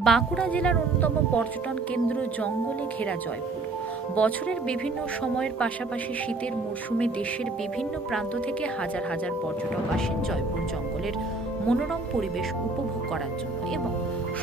বাঁকুড়া জেলার অন্যতম পর্যটন কেন্দ্র জঙ্গলে ঘেরা জয়পুর। বছরের বিভিন্ন সময়ের পাশাপাশি শীতের মরশুমে দেশের বিভিন্ন প্রান্ত থেকে হাজার হাজার পর্যটক আসেন জয়পুর জঙ্গলের মনোরম পরিবেশ উপভোগ করার জন্য এবং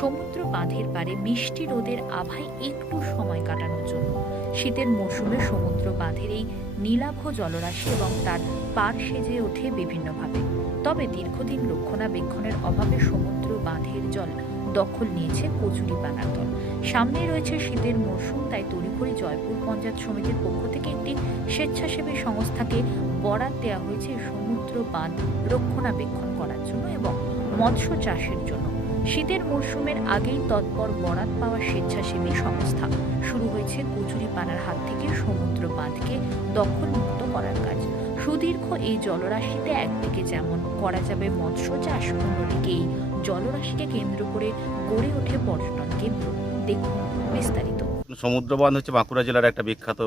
সমুদ্র বাঁধের পারে মিষ্টি রোদের আভায় একটু সময় কাটানোর জন্য। শীতের মরশুমে সমুদ্র বাঁধের এই নীলাভ জলরাশি এবং তার পার সেজে ওঠে বিভিন্নভাবে। তবে দীর্ঘদিন রক্ষণাবেক্ষণের অভাবে সমুদ্র বাঁধের জল দখল নিয়েছে কচুরি পানার দল সামনে রয়েছে শীতের মরশুম, তাই তড়িঘড়ি জয়পুর পঞ্চায়েত সমিতির পক্ষ থেকে একটি স্বেচ্ছাসেবী সংস্থাকে বরাদ দেওয়া হয়েছে সমুদ্র বাঁধ রক্ষণাবেক্ষণ করার জন্য এবং মৎস্য চাষের জন্য। শীতের মরশুমের আগেই তৎপর বরাত পাওয়া স্বেচ্ছাসেবী সংস্থা শুরু হয়েছে কচুরি পানার হাত থেকে সমুদ্র বাঁধকে দখলমুক্ত করার কাজ। সুদীর্ঘ এই জলরাশিতে একদিকে যেমন করা যাবে মৎস্য চাষ, অন্যদিকে এই জলরাশিকে কেন্দ্র করে গড়ে ওঠে পর্যটন কেন্দ্র। দেখুন বিস্তারিত। সমুদ্র বাঁধ হচ্ছে বাঁকুড়া জেলার একটা বিখ্যাত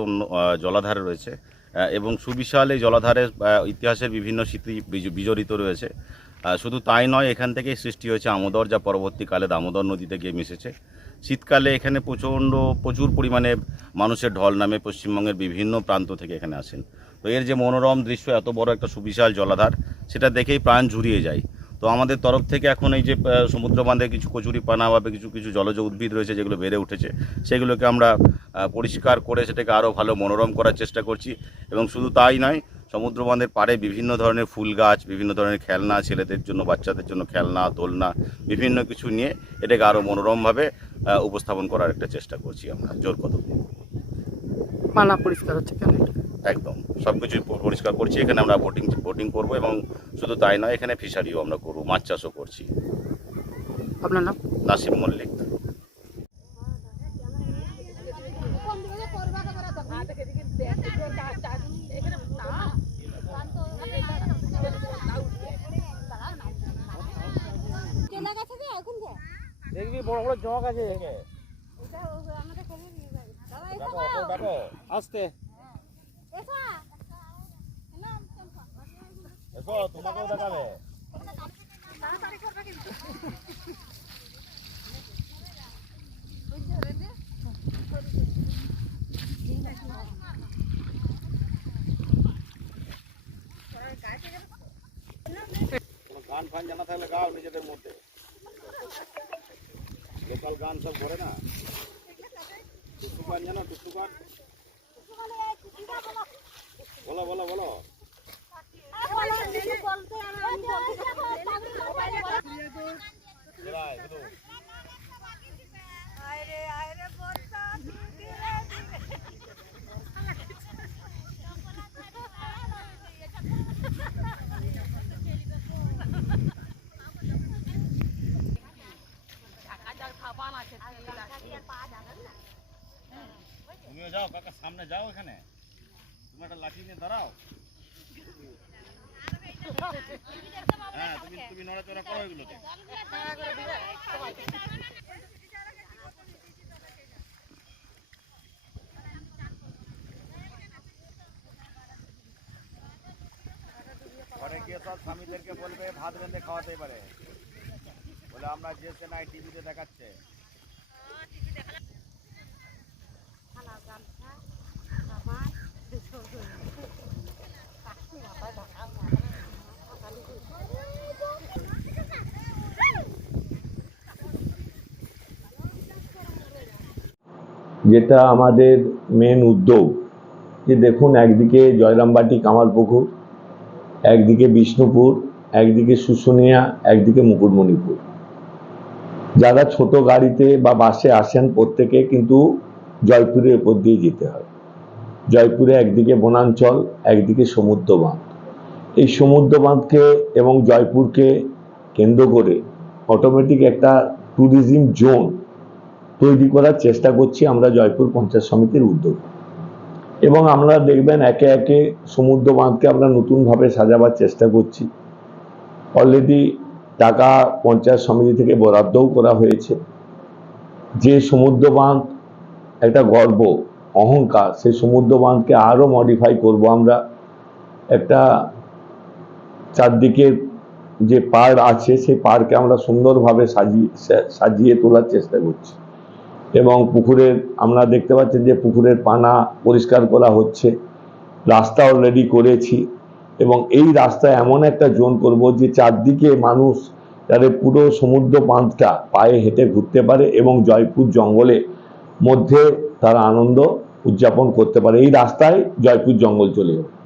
জলাধার রয়েছে এবং সুবিশাল এই জলাধারের ইতিহাসের বিভিন্ন স্মৃতি বিজ- বিজড়িত রয়েছে। শুধু তাই নয়, এখান থেকেই সৃষ্টি হয়েছে আমোদর, যা পরবর্তীকালে দামোদর নদীতে গিয়ে মিশেছে। শীতকালে এখানে প্রচণ্ড প্রচুর পরিমাণে মানুষের ঢল নামে পশ্চিমবঙ্গের বিভিন্ন প্রান্ত থেকে এখানে আসেন। তো এর যে মনোরম দৃশ্য, এত বড় একটা সুবিশাল জলাধার, সেটা দেখেই প্রাণ ঝুরিয়ে যায়। তো আমাদের তরফ থেকে এখন এই যে সমুদ্র বাঁধে কিছু কচুরি পানা বা কিছু কিছু জলজ উদ্ভিদ রয়েছে যেগুলো বেড়ে উঠেছে, সেগুলোকে আমরা পরিষ্কার করে সেটাকে আরও ভালো মনোরম করার চেষ্টা করছি। এবং শুধু তাই নয় সমুদ্র বাঁধের পাড়ে বিভিন্ন ধরনের ফুল গাছ বিভিন্ন ধরনের খেলনা ছেলেদের জন্য বাচ্চাদের জন্য খেলনা দোলনা বিভিন্ন কিছু নিয়ে এটাকে আরও মনোরমভাবে উপস্থাপন করার একটা চেষ্টা করছি আমরা জোর কদম। পানা পরিষ্কার হচ্ছে কেন? একদম সব কিছু পরিষ্কার করছি এখানে আমরা বোটিং বোটিং করব এবং শুধু তাই নয় এখানে ফিশারিও আমরা করব মাছ চাষও করছি। আপনার নাম? নাসিম মল্লিক কেনা গেছে যে এখন যে দেখবি বড় বড় জগ আছে এখানে। আসতে। এসো। তোমাকেও দেখাবে। কোনো গান ফান জানা থাকলে গাও নিজেদের মধ্যে। লোকাল গান সব করে না? টুকটু গান জানো টুকটু গান? বলো বলো বলো। বলো, কিছু বলতে যাও, কাকা, সামনে যাও এখানে। তুমি একটা লাঠি নিয়ে দাঁড়াও। হ্যাঁ তুমি তুমি নড়াচড়া করো এগুলোকে ঘরে গিয়ে সব স্বামীদেরকে বলবে, ভাত রেঁধে খাওয়াতে পারে। বলে, আমরা যে সে নাই টিভিতে দেখাচ্ছে। যেটা আমাদের মেন উদ্যোগ। যে দেখুন, একদিকে জয়রামবাটি কামারপুকুর একদিকে বিষ্ণুপুর, একদিকে শুশুনিয়া, একদিকে মুকুটমণিপুর। যারা ছোট গাড়িতে বা বাসে আসেন প্রত্যেকে কিন্তু জয়পুরের উপর দিয়ে যেতে হয়। জয়পুরে একদিকে বনাঞ্চল, একদিকে সমুদ্র বাঁধ এই সমুদ্র বাঁধকে এবং জয়পুরকে কেন্দ্র করে অটোমেটিক একটা ট্যুরিজম জোন তৈরি করার চেষ্টা করছি আমরা জয়পুর পঞ্চায়েত সমিতির উদ্যোগ। এবং আমরা দেখবেন একে একে সমুদ্র বাঁধকে আমরা নতুনভাবে সাজাবার চেষ্টা করছি। অলরেডি টাকা পঞ্চায়েত সমিতি থেকে বরাদ্দও করা হয়েছে। যে সমুদ্র বাঁধ একটা গর্ব, অহংকার, সেই সমুদ্র বাঁধকে আরও মডিফাই করব আমরা। একটা চারদিকে যে পার্ক আছে, সেই পার্কে আমরা সুন্দরভাবে সাজিয়ে সাজিয়ে তোলার চেষ্টা করছি। এবং পুকুরের আমরা দেখতে পাচ্ছি যে পুকুরের পানা পরিষ্কার করা হচ্ছে রাস্তা অলরেডি করেছি এবং এই রাস্তায় এমন একটা জোন করব যে চারদিকে মানুষ যাতে পুরো সমুদ্র বাঁধটা পায়ে হেঁটে ঘুরতে পারে এবং জয়পুর জঙ্গলে মধ্যে তারা আনন্দ উদযাপন করতে পারে। এই রাস্তায় জয়পুর জঙ্গল চলে যাবে।